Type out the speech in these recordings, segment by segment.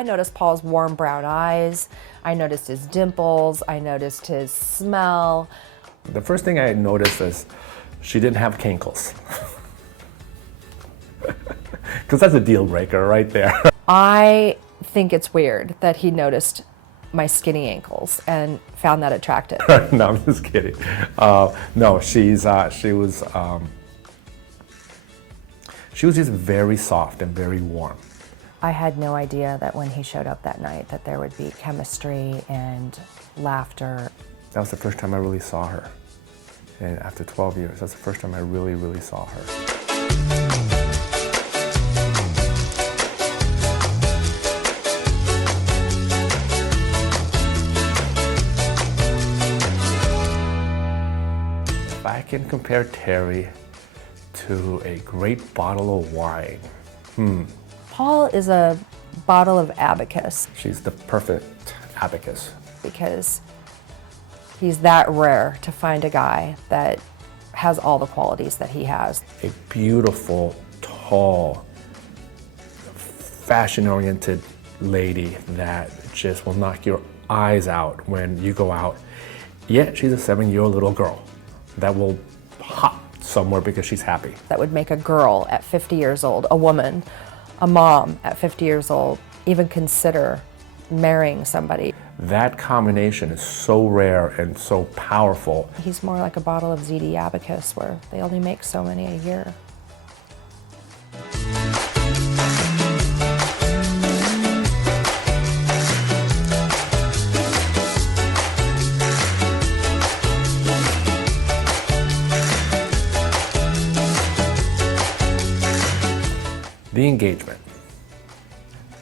I noticed Paul's warm brown eyes, I noticed his dimples, I noticed his smell. The first thing I noticed is she didn't have kinkles. Because that's a deal breaker right there. I think it's weird that he noticed my skinny ankles and found that attractive. No, I'm just kidding. No, she was just very soft and very warm. I had no idea that when he showed up that night that there would be chemistry and laughter. That was the first time I really saw her. And after 12 years, that's the first time I really, really saw her. If I can compare Teri to a great bottle of wine, Paul is a bottle of abacus she's the perfect abacus. because he's that rare to find a guy that has all the qualities that he has. A beautiful, tall, fashion-oriented lady that just will knock your eyes out when you go out. Yet she's a 7-year-old little girl that will hop somewhere because she's happy. That would make a girl at 50 years old, a woman, a mom at 50 years old, even consider marrying somebody. That combination is so rare and so powerful. He's more like a bottle of ZD abacus where they only make so many a year. The engagement.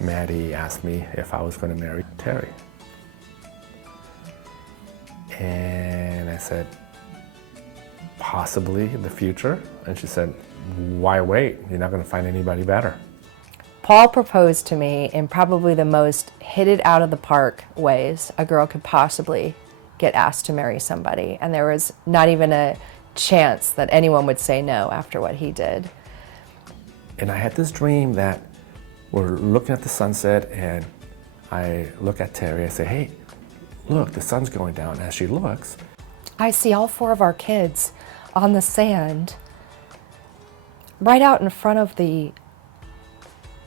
Maddie asked me if I was going to marry Teri. And I said, possibly in the future. And she said, why wait? You're not going to find anybody better. Paul proposed to me in probably the most hit it out of the park ways a girl could possibly get asked to marry somebody. And there was not even a chance that anyone would say no after what he did. And I had this dream that we're looking at the sunset and I look at Teri, I say, hey, look, the sun's going down. As she looks, I see all 4 of our kids on the sand right out in front of the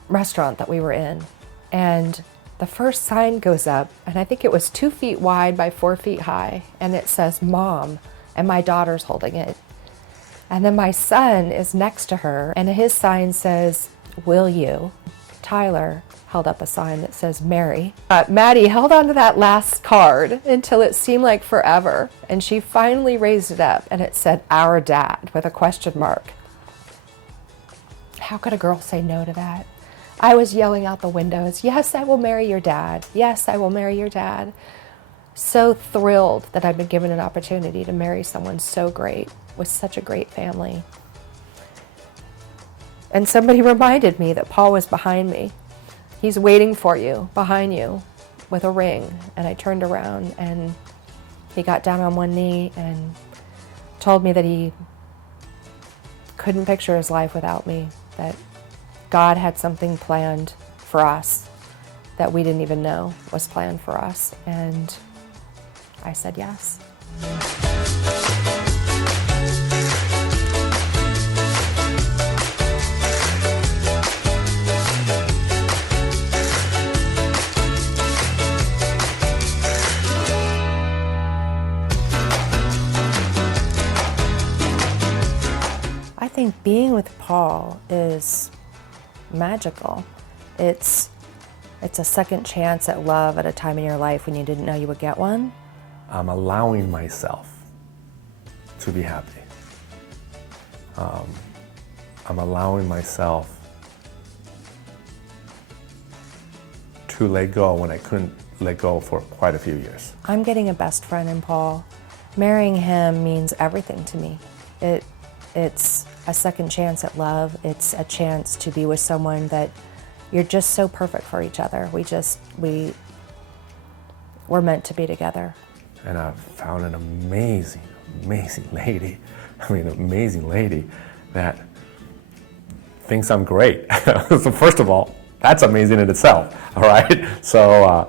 restaurant that we were in. And the first sign goes up, and I think it was 2 feet wide by 4 feet high, and it says Mom, and my daughter's holding it. And then my son is next to her, and his sign says, will you? Tyler held up a sign that says Mary. Maddie held on to that last card until it seemed like forever, and she finally raised it up, and it said, our dad, with a question mark. How could a girl say no to that? I was yelling out the windows, yes, I will marry your dad. Yes, I will marry your dad. So thrilled that I've been given an opportunity to marry someone so great, with such a great family. And somebody reminded me that Paul was behind me. He's waiting for you, behind you, with a ring. And I turned around and he got down on one knee and told me that he couldn't picture his life without me, that God had something planned for us that we didn't even know was planned for us. And I said yes. I think being with Paul is magical. It's a second chance at love at a time in your life when you didn't know you would get one. I'm allowing myself to be happy. I'm allowing myself to let go when I couldn't let go for quite a few years. I'm getting a best friend in Paul. Marrying him means everything to me. It's a second chance at love. It's a chance to be with someone that you're just so perfect for each other. We're meant to be together. And I've found an amazing, amazing lady. I mean, amazing lady that thinks I'm great. So first of all, That's amazing in itself, all right? So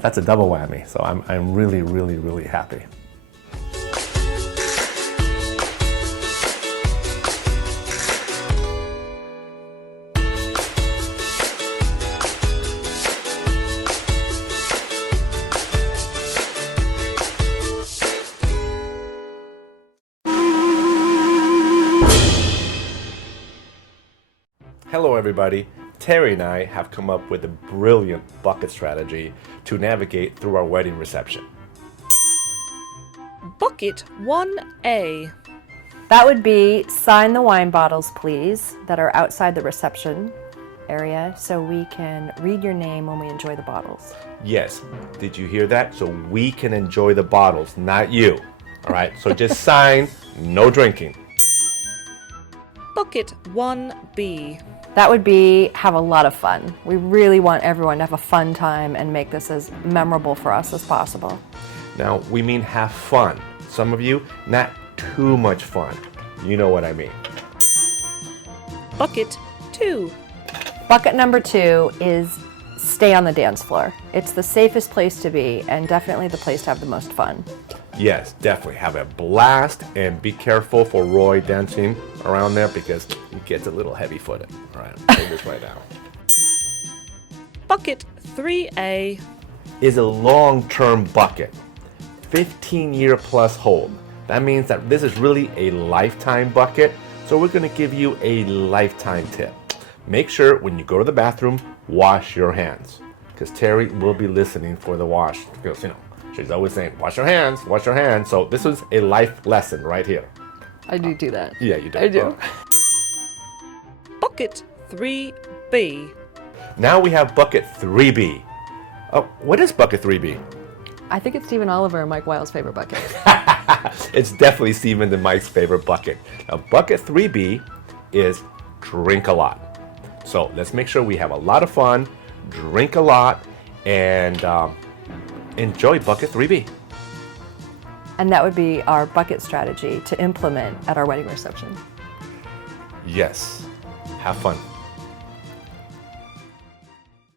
that's a double whammy. So I'm really, really, really happy. Hello everybody, Terry and I have come up with a brilliant bucket strategy to navigate through our wedding reception. Bucket 1A. That would be sign the wine bottles, please, that are outside the reception area so we can read your name when we enjoy the bottles. Yes, did you hear that? So we can enjoy the bottles, not you. All right, so just sign, no drinking. Bucket 1B. That would be have a lot of fun. We really want everyone to have a fun time and make this as memorable for us as possible. Now, we mean have fun. Some of you, not too much fun. You know what I mean. Bucket 2. Bucket number 2 is stay on the dance floor. It's the safest place to be and definitely the place to have the most fun. Yes, definitely. Have a blast and be careful for Roy dancing around there because he gets a little heavy-footed. All right, I'll say this right now. Bucket 3A. Is a long-term bucket. 15-year plus hold. That means that this is really a lifetime bucket. So we're going to give you a lifetime tip. Make sure when you go to the bathroom, wash your hands. Because Terry will be listening for the wash. Because, you know, she's always saying, wash your hands, wash your hands. So this is a life lesson right here. I do that. Yeah, you do. I do. Bucket 3B. Now we have bucket 3B. Oh, what is bucket 3B? I think it's Stephen Oliver and Mike Wiles' favorite bucket. It's definitely Stephen and Mike's favorite bucket. Now, bucket 3B is drink a lot. So let's make sure we have a lot of fun, drink a lot, and enjoy bucket 3B. And that would be our bucket strategy to implement at our wedding reception. Yes, have fun.